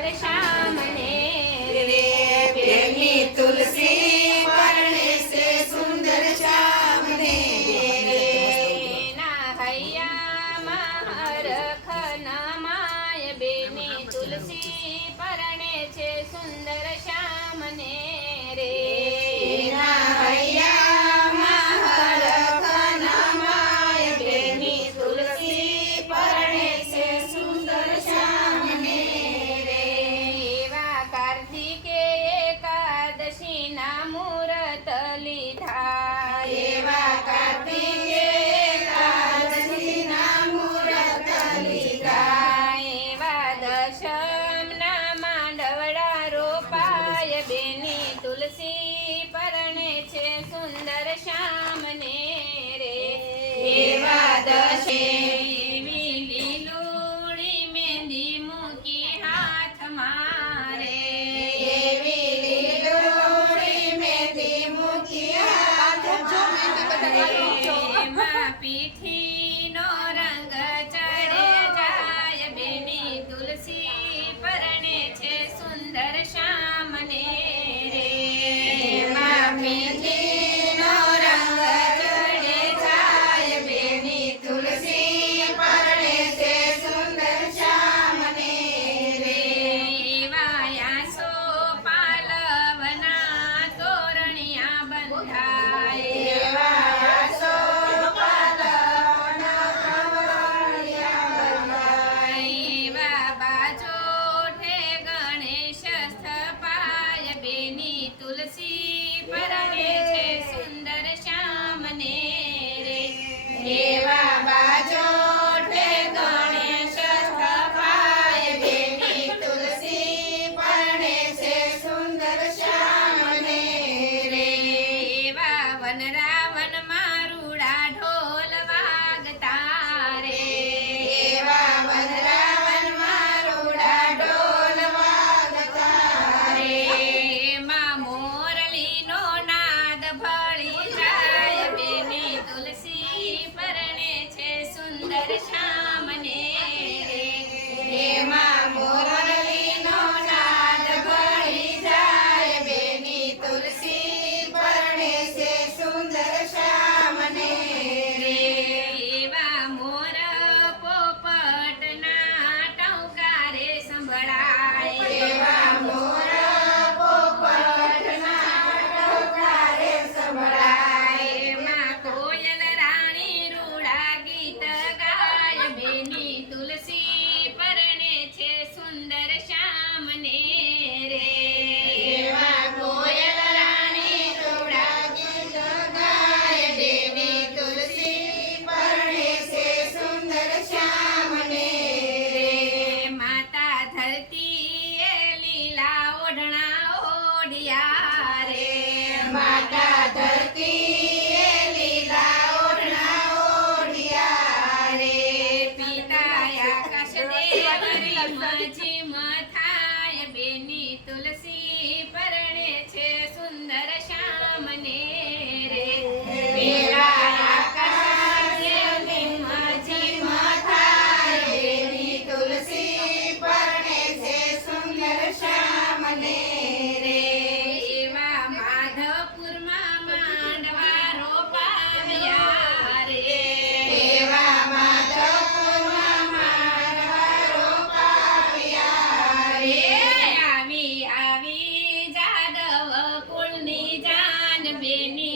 Derecha. 鼻涕 my God. beni